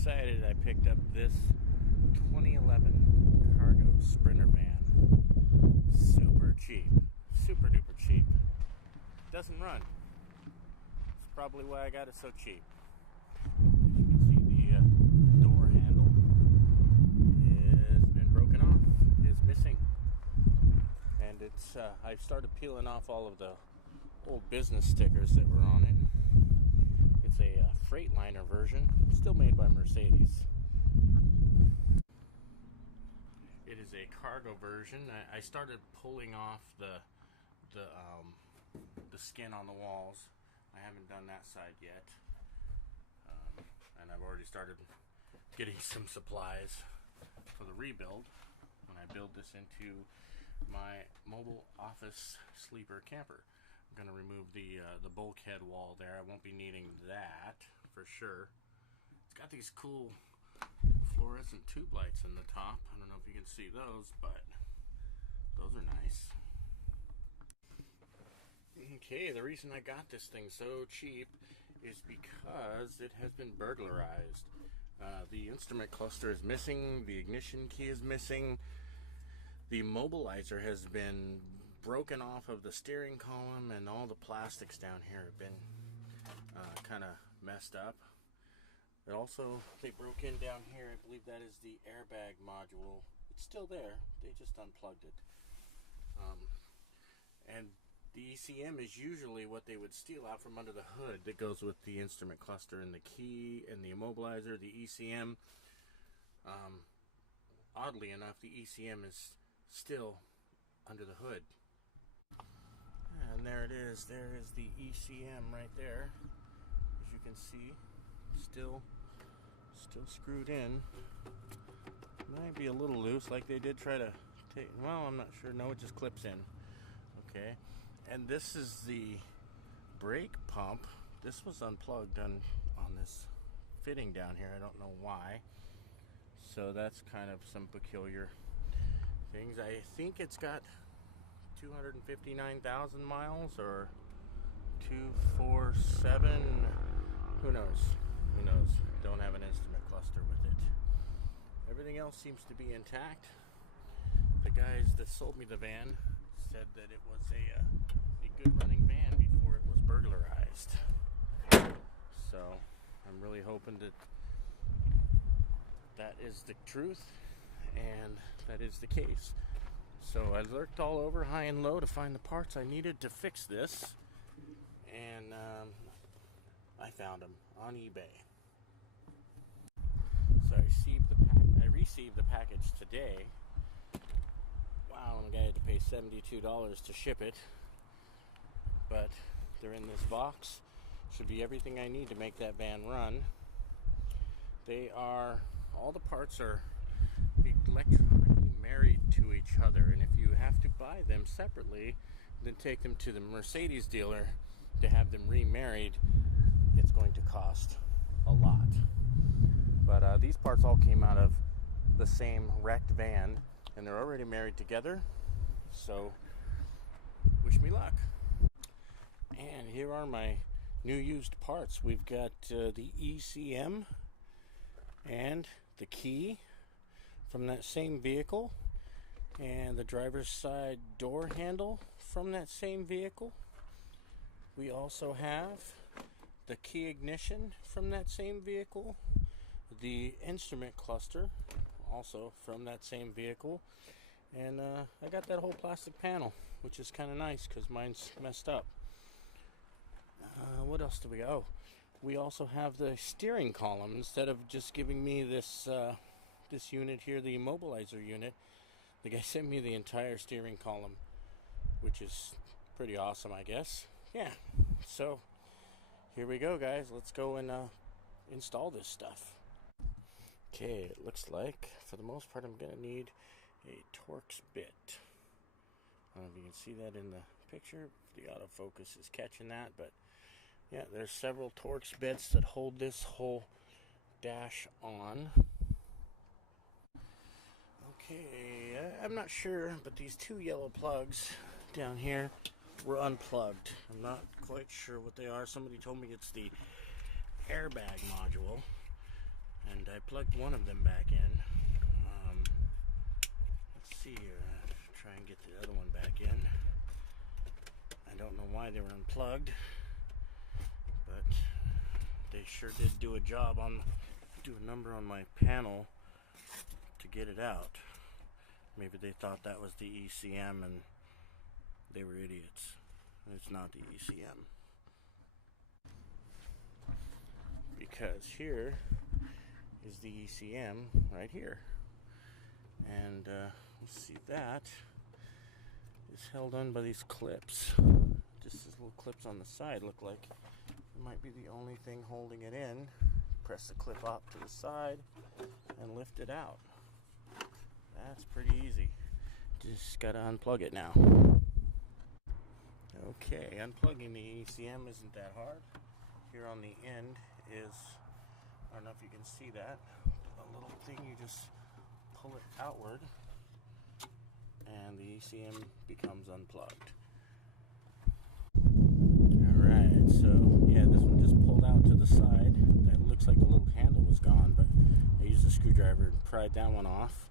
excited I picked up this 2011 cargo Sprinter van. Super cheap. Super duper cheap. Doesn't run. That's probably why I got it so cheap. As you can see, the door handle has been broken off. Is missing. And it's I've started peeling off all of the old business stickers that were on it. It's a Freightliner version, still made by Mercedes. It is a cargo version. I started pulling off the skin on the walls. I haven't done that side yet, and I've already started getting some supplies for the rebuild when I build this into my mobile office sleeper camper. I'm going to remove the bulkhead wall there. I won't be needing that for sure. It's got these cool fluorescent tube lights in the top. I don't know if you can see those, but those are nice. Okay, the reason I got this thing so cheap is because it has been burglarized. The instrument cluster is missing, the ignition key is missing, the immobilizer has been broken off of the steering column, and all the plastics down here have been kind of messed up. But also, they broke in down here. I believe that is the airbag module. It's still there. They just unplugged it. And the ECM is usually what they would steal out from under the hood that goes with the instrument cluster and the key and the immobilizer, the ECM. Oddly enough, the ECM is still under the hood. And there it is. There is the ECM right there. As you can see, still screwed in. Might be a little loose, like they did try to take. Well, I'm not sure. No, it just clips in. Okay. And this is the brake pump. This was unplugged on this fitting down here. I don't know why. So that's kind of some peculiar things. I think it's got 259,000 miles or 247. Who knows? Who knows? Don't have an instrument cluster with it. Everything else seems to be intact. The guys that sold me the van said that it was a good running van before it was burglarized. So I'm really hoping that that is the truth and that is the case. So I looked all over high and low to find the parts I needed to fix this, and I found them on eBay. So I received the package today. Wow, and I had to pay $72 to ship it, but they're in this box. Should be everything I need to make that van run. All the parts are electronically married to each other, and if you have to buy them separately, then take them to the Mercedes dealer to have them remarried, it's going to cost a lot. But these parts all came out of the same wrecked van, and they're already married together, so wish me luck. And here are my new used parts. We've got the ECM and the key from that same vehicle, and the driver's side door handle from that same vehicle. We also have the key ignition from that same vehicle, the instrument cluster also from that same vehicle, and I got that whole plastic panel, which is kind of nice because mine's messed up. What else do we got? Oh, we also have the steering column. Instead of just giving me this unit here, the immobilizer unit, the guy sent me the entire steering column, which is pretty awesome, I guess. Yeah, so here we go, guys. Let's go and install this stuff. Okay, it looks like for the most part I'm going to need a Torx bit. I don't know if you can see that in the picture. The autofocus is catching that, but yeah, there's several Torx bits that hold this whole dash on. Okay, I'm not sure, but these two yellow plugs down here were unplugged. I'm not quite sure what they are. Somebody told me it's the airbag module, and I plugged one of them back in. Let's see here, try and get the other one back in. I don't know why they were unplugged, but they sure did do a number on my panel to get it out. Maybe they thought that was the ECM and they were idiots. It's not the ECM. Because here is the ECM right here. And let's see, that is held on by these clips. Just these little clips on the side look like it might be the only thing holding it in. Press the clip up to the side and lift it out. That's pretty easy. Just gotta unplug it now. Okay, unplugging the ECM isn't that hard. Here on the end is, I don't know if you can see that, a little thing, you just pull it outward and the ECM becomes unplugged. Alright, so yeah, this one just pulled out to the side. That looks like the little handle was gone, but I used a screwdriver and pried that one off.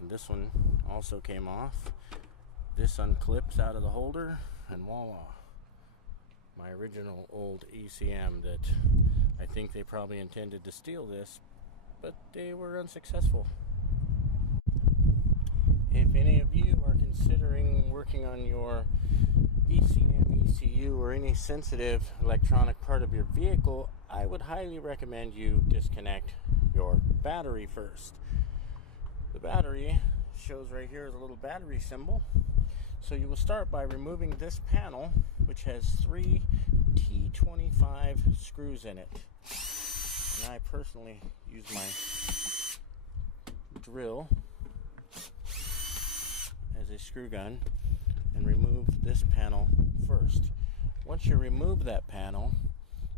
And this one also came off. This unclips out of the holder, and voila, my original old ECM that I think they probably intended to steal this, but they were unsuccessful. If any of you are considering working on your ECM, ECU, or any sensitive electronic part of your vehicle, I would highly recommend you disconnect your battery first. The battery shows right here is a little battery symbol. So you will start by removing this panel, which has 3 T25 screws in it. And I personally use my drill as a screw gun and remove this panel first. Once you remove that panel,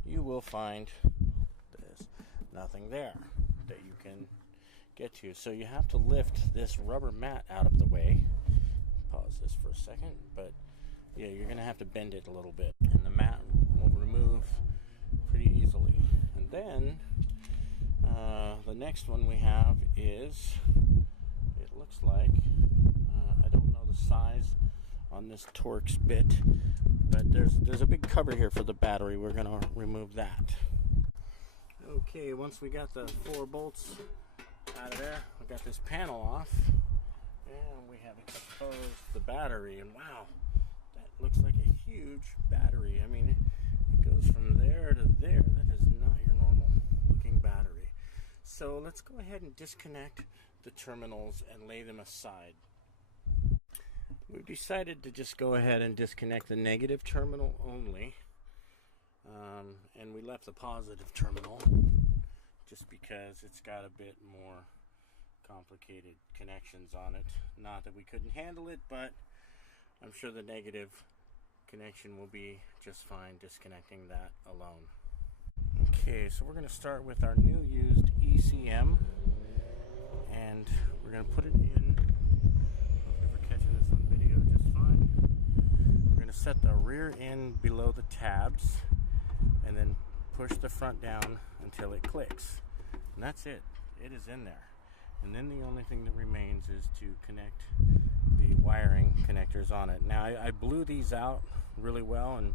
you will find there's nothing there that you can get to. So you have to lift this rubber mat out of the way. Pause this for a second, but yeah, you're gonna have to bend it a little bit, and the mat will remove pretty easily. And then the next one we have is, it looks like, I don't know the size on this Torx bit, but there's a big cover here for the battery. We're gonna remove that. Okay, once we got the 4 bolts out of there, we got this panel off, and we have exposed the battery, and wow, that looks like a huge battery. I mean, it goes from there to there. That is not your normal looking battery. So let's go ahead and disconnect the terminals and lay them aside. We've decided to just go ahead and disconnect the negative terminal only, and we left the positive terminal just because it's got a bit more complicated connections on it. Not that we couldn't handle it, but I'm sure the negative connection will be just fine disconnecting that alone. Okay, so we're going to start with our new used ECM, and we're going to put it in. Hopefully we're catching this on video just fine. We're going to set the rear end below the tabs and then push the front down until it clicks, and that's it. It is in there. And then the only thing that remains is to connect the wiring connectors on it. Now I blew these out really well and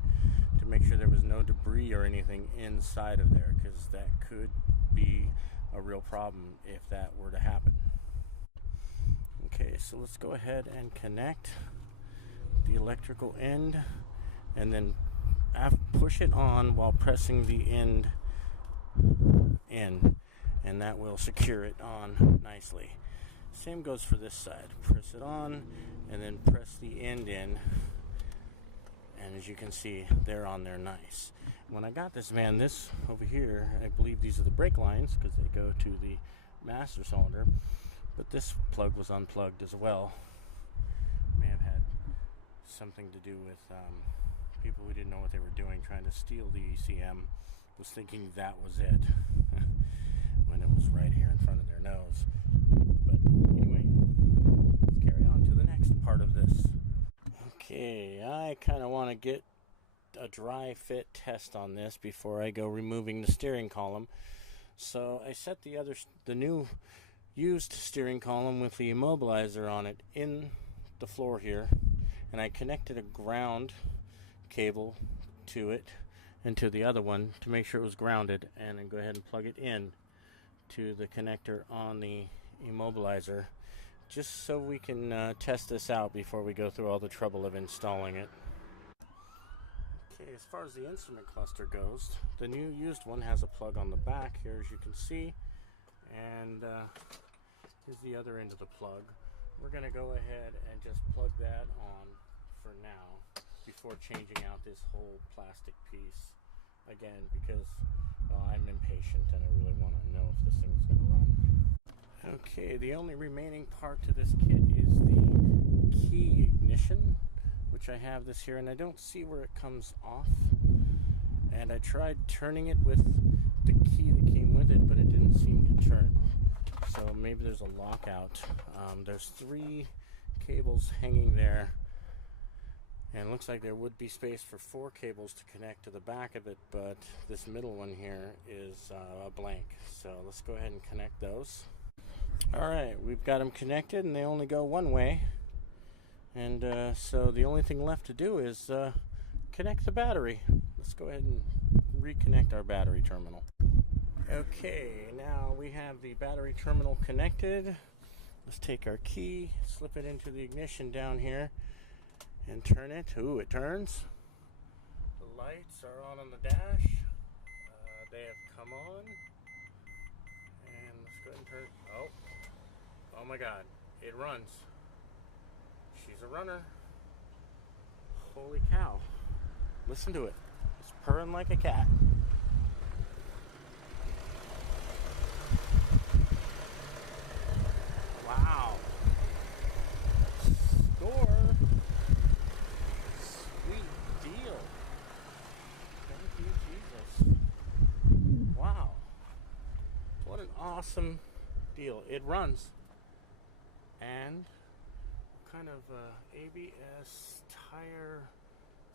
to make sure there was no debris or anything inside of there, because that could be a real problem if that were to happen. Okay, so let's go ahead and connect the electrical end and then push it on while pressing the end in, and that will secure it on nicely. Same goes for this side. Press it on and then press the end in, and as you can see, they're on there nice. When I got this van, this over here, I believe these are the brake lines because they go to the master cylinder, but this plug was unplugged as well. May have had something to do with people who didn't know what they were doing trying to steal the ECM, was thinking that was it when it was right here in front of their nose. But anyway, let's carry on to the next part of this. Okay, I kind of want to get a dry fit test on this before I go removing the steering column. So I set the new used steering column with the immobilizer on it in the floor here, and I connected a ground cable to it and to the other one to make sure it was grounded, and then go ahead and plug it in to the connector on the immobilizer, just so we can test this out before we go through all the trouble of installing it. Okay, as far as the instrument cluster goes, the new used one has a plug on the back here, as you can see, and here's the other end of the plug. We're going to go ahead and just plug that on for now before changing out this whole plastic piece again, because I'm impatient and I really want to know if this thing's going to run. Okay, the only remaining part to this kit is the key ignition, which I have this here, and I don't see where it comes off, and I tried turning it with the key that came with it, but it didn't seem to turn. So maybe there's a lockout. There's 3 cables hanging there, and it looks like there would be space for 4 cables to connect to the back of it, but this middle one here is a blank. So let's go ahead and connect those. Alright, we've got them connected, and they only go one way. And so the only thing left to do is connect the battery. Let's go ahead and reconnect our battery terminal. Okay, now we have the battery terminal connected. Let's take our key, slip it into the ignition down here, and turn it. Ooh, it turns. The lights are on the dash. They have come on. And let's go ahead and turn it. Oh my God, it runs. She's a runner. Holy cow. Listen to it. It's purring like a cat. Wow. Score. Sweet deal. Thank you, Jesus. Wow. What an awesome deal. It runs. And kind of ABS, tire,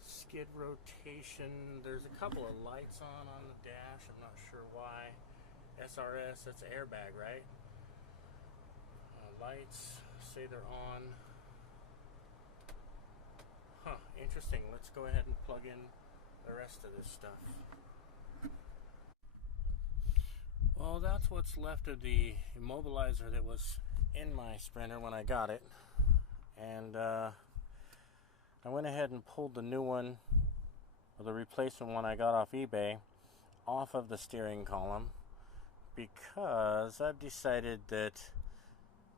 skid rotation. There's a couple of lights on the dash. I'm not sure why. SRS, that's an airbag, right? Lights say they're on. Huh, interesting. Let's go ahead and plug in the rest of this stuff. Well, that's what's left of the immobilizer that was in my Sprinter when I got it. And I went ahead and pulled the new one, or the replacement one I got off eBay, off of the steering column, because I've decided that,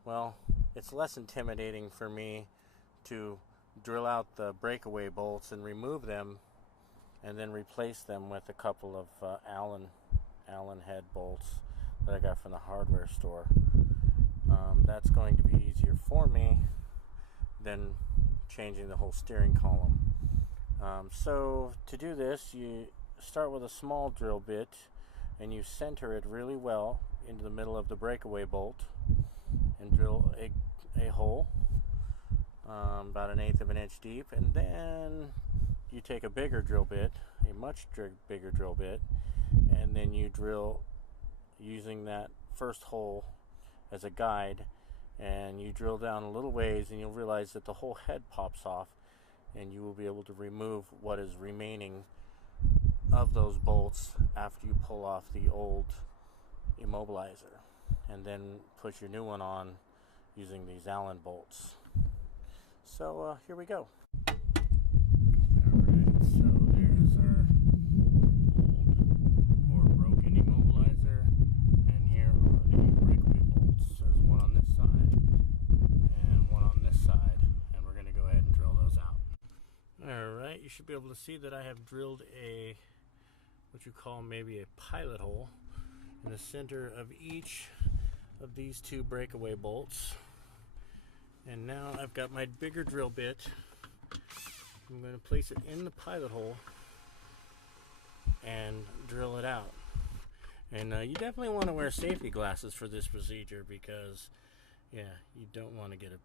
well, it's less intimidating for me to drill out the breakaway bolts and remove them and then replace them with a couple of Allen head bolts that I got from the hardware store. That's going to be easier for me than changing the whole steering column. So to do this, you start with a small drill bit and you center it really well into the middle of the breakaway bolt and drill a hole about 1/8 of an inch deep, and then you take a bigger drill bit, a much bigger drill bit, and then you drill using that first hole as a guide, and you drill down a little ways and you'll realize that the whole head pops off, and you will be able to remove what is remaining of those bolts after you pull off the old immobilizer, and then put your new one on using these Allen bolts. So here we go. Alright, so there's our old or broken immobilizer, and here are the breakaway bolts. There's one on this side and one on this side, and we're going to go ahead and drill those out. Alright, you should be able to see that I have drilled what you call maybe a pilot hole in the center of each of these 2 breakaway bolts. And now I've got my bigger drill bit. I'm going to place it in the pilot hole and drill it out. And you definitely want to wear safety glasses for this procedure, because yeah, you don't want to get a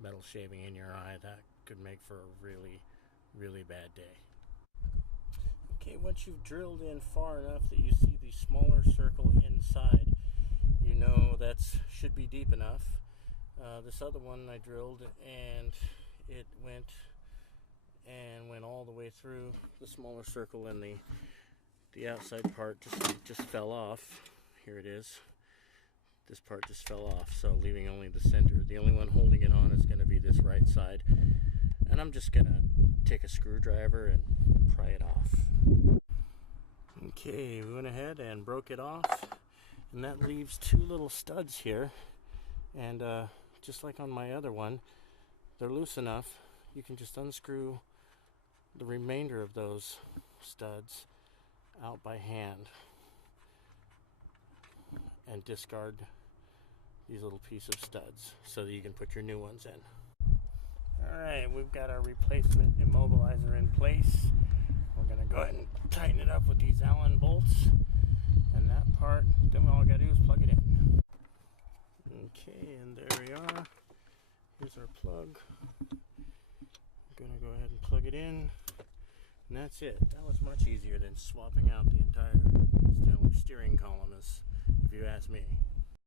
metal shaving in your eye. That could make for a really, really bad day. Okay, once you've drilled in far enough that you see the smaller circle inside, you know that should be deep enough. This other one I drilled and it went all the way through the smaller circle, and the outside part just fell off. Here it is. This part just fell off, so leaving only the center. The only one holding it on is going to be this right side, and I'm just going to take a screwdriver and pry it off. Okay, we went ahead and broke it off, and that leaves two little studs here, and just like on my other one, they're loose enough. You can just unscrew the remainder of those studs out by hand and discard these little pieces of studs so that you can put your new ones in. Alright, we've got our replacement immobilizer in place. We're going to go ahead and tighten it up with these Allen bolts, and that part, then all we got to do is plug it in. Okay, and there we are. Here's our plug. I'm going to go ahead and plug it in, and that's it. That was much easier than swapping out the entire steering column, if you ask me.